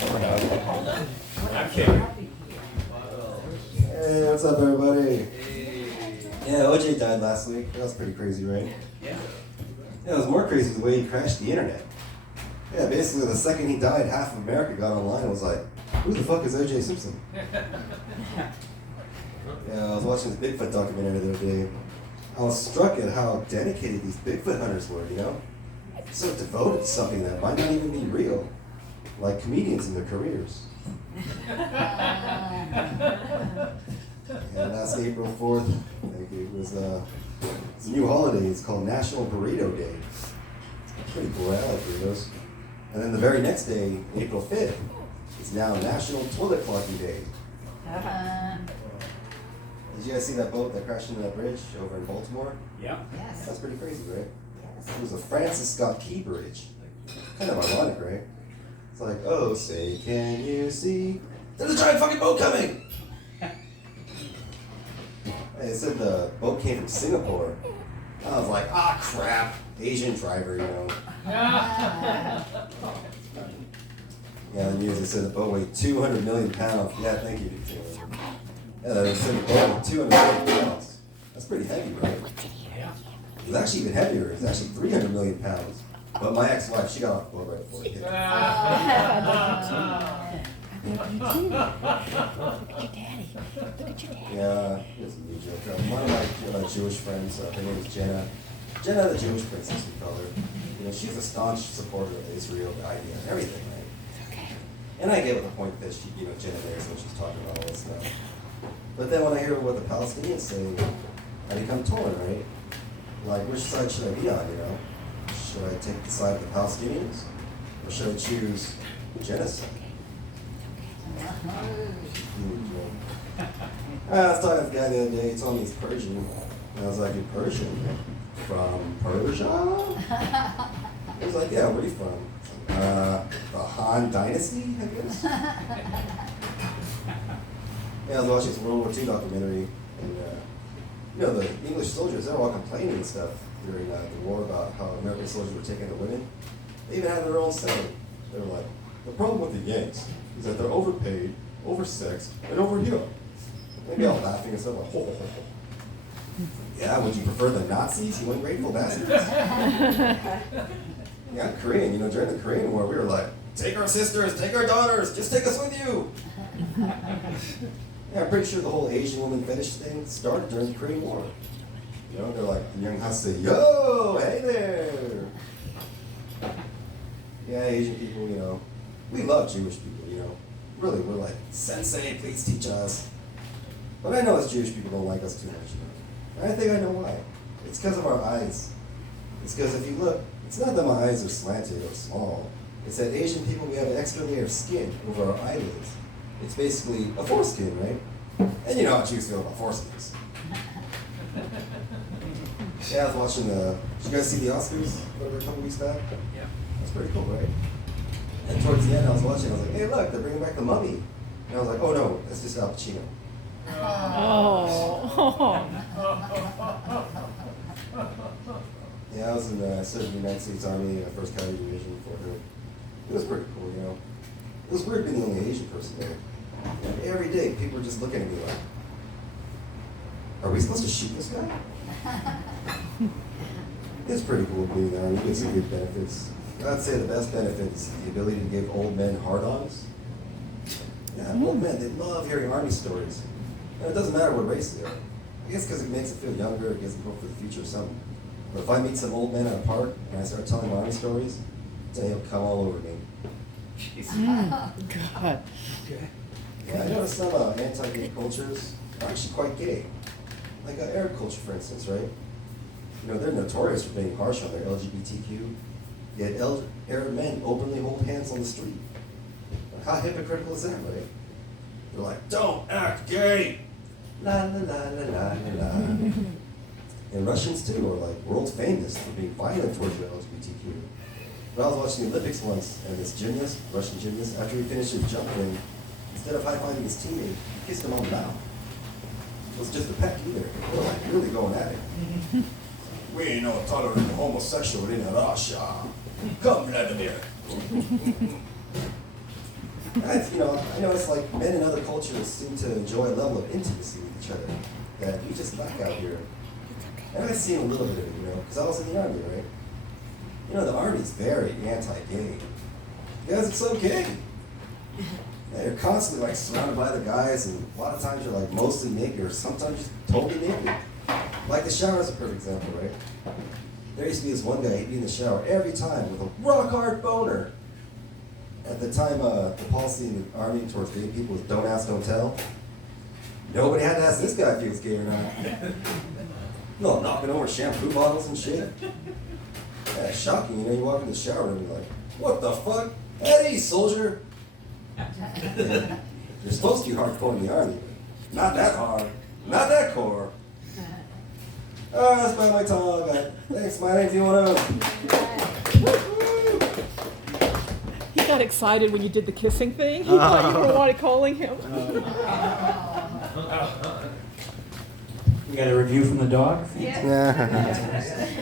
Hey, what's up, everybody? Yeah, OJ died last week. That was pretty crazy, right? Yeah. Yeah, it was more crazy the way he crashed the internet. Yeah, basically, the second he died, half of America got online and was like, who the fuck is OJ Simpson? Yeah, I was watching this Bigfoot documentary the other day. I was struck at how dedicated these Bigfoot hunters were, you know? So devoted to something that might not even be real. Like comedians in their careers. And last April 4th, it was a new holiday. It's called National Burrito Day. It's pretty cool. I like burritos. And then the very next day, April 5th, it's now National Toilet Clogging Day. Did you guys see that boat that crashed into that bridge over in Baltimore? Yeah. Yes. That's pretty crazy, right? Yes. It was a Francis Scott Key Bridge. Kind of ironic, right? It's like, oh, say, can you see? There's a giant fucking boat coming! They said the boat came from Singapore. I was like, ah, crap. Asian driver, you know. Yeah, the news, they said the boat weighed 200 million pounds. Yeah, thank you. Yeah, they said the boat weighed 200 million pounds. That's pretty heavy, right? Yeah. It was actually even heavier. It was actually 300 million pounds. But my ex-wife, she got off the boat right before it hit. Look at your daddy. Look at your daddy. Yeah, it's a new joke. One of my Jewish friends, her name is Jenna. Jenna, the Jewish princess, we call her. You know, she's a staunch supporter of Israel, the idea, and everything, right? Okay. And I get what the point that she, you know, Jenna knows when she's talking about all this stuff. But then when I hear what the Palestinians say, I become torn, right? Like, which side should I be on, you know? Should I take the side of the Palestinians? Or should I choose genocide? I was talking to the guy the other day, he told me he's Persian. And I was like, you're Persian? From Persia? He was like, yeah, where are you from? The Han Dynasty, I guess? Yeah, I was watching this World War II documentary, and you know, the English soldiers, they were all complaining and stuff during the war about how American soldiers were taking the women. They even had their own saying. They were like, the problem with the Yanks is that they're overpaid, oversexed, and overhealed. They'd be all laughing and stuff like, ho, ho, ho, ho. Yeah, would you prefer the Nazis, you ungrateful bastards? Yeah, I'm Korean, you know, during the Korean War, we were like, take our sisters, take our daughters, just take us with you. Yeah, I'm pretty sure the whole Asian woman fetish thing started during the Korean War. You know, they're like, the young house say, yo, hey there. Yeah, Asian people, you know, we love Jewish people, you know. Really, we're like, sensei, please teach us. But I know as Jewish people don't like us too much, you know. And I think I know why. It's because of our eyes. It's because if you look, it's not that my eyes are slanted or small. It's that Asian people, we have an extra layer of skin over our eyelids. It's basically a foreskin, right? And you know how Jews feel about foreskins. Yeah, I was watching did you guys see the Oscars a couple weeks back? Yeah. That's pretty cool, right? And towards the end, I was watching, I was like, hey, look, they're bringing back the Mummy. And I was like, oh no, that's just Al Pacino. Oh. Yeah, I was in the United States Army, 1st Cavalry Division, Fort Hood. It was pretty cool, you know. It was weird being the only Asian person there. And every day, people were just looking at me like, are we supposed to shoot this guy? It's pretty cool being there. You get some good benefits. I'd say the best benefit is the ability to give old men hard-ons. Yeah, old men, they love hearing Army stories. And it doesn't matter what race they are. I guess because it makes them feel younger, it gives them hope for the future or something. But if I meet some old men at a park and I start telling them Army stories, then he'll come all over me. God. Okay. Yeah, I noticed some anti-gay cultures are actually quite gay. Like Arab culture, for instance, right? You know, they're notorious for being harsh on their LGBTQ, yet Arab men openly hold hands on the street. Like, how hypocritical is that, right? They're like, don't act gay! La la la la la la. And Russians, too, are like world famous for being violent towards the LGBTQ. But I was watching the Olympics once, and this gymnast, Russian gymnast, after he finished his jump ring, instead of high-fiving his teammate, he kissed him on the mouth. It was just a peck either. They were like really going at it. We ain't no tolerant homosexual in Russia. Come, Vladimir. That's, I know it's like men in other cultures seem to enjoy a level of intimacy with each other that we just lack out here. And I've seen a little bit of it, because I was in the army, right? The army's very anti-gay. You guys are so gay. Yeah, you're constantly like surrounded by the guys, and a lot of times you're like mostly naked, or sometimes just totally naked. Like the shower is a perfect example, right? There used to be this one guy, he'd be in the shower every time with a rock hard boner. At the time, the policy in the army towards gay people was don't ask, don't tell. Nobody had to ask this guy if he was gay or not. No, knocking over shampoo bottles and shit. Yeah, it's shocking, you walk in the shower and you're like, what the fuck? Eddie, soldier! Yeah. You're supposed to be hardcore in the army, but not that hard. Not that core. Oh, that's by my tongue. Thanks, my name's Iwano. He got excited when you did the kissing thing. He thought you were calling him. We got a review from the dog? Yeah.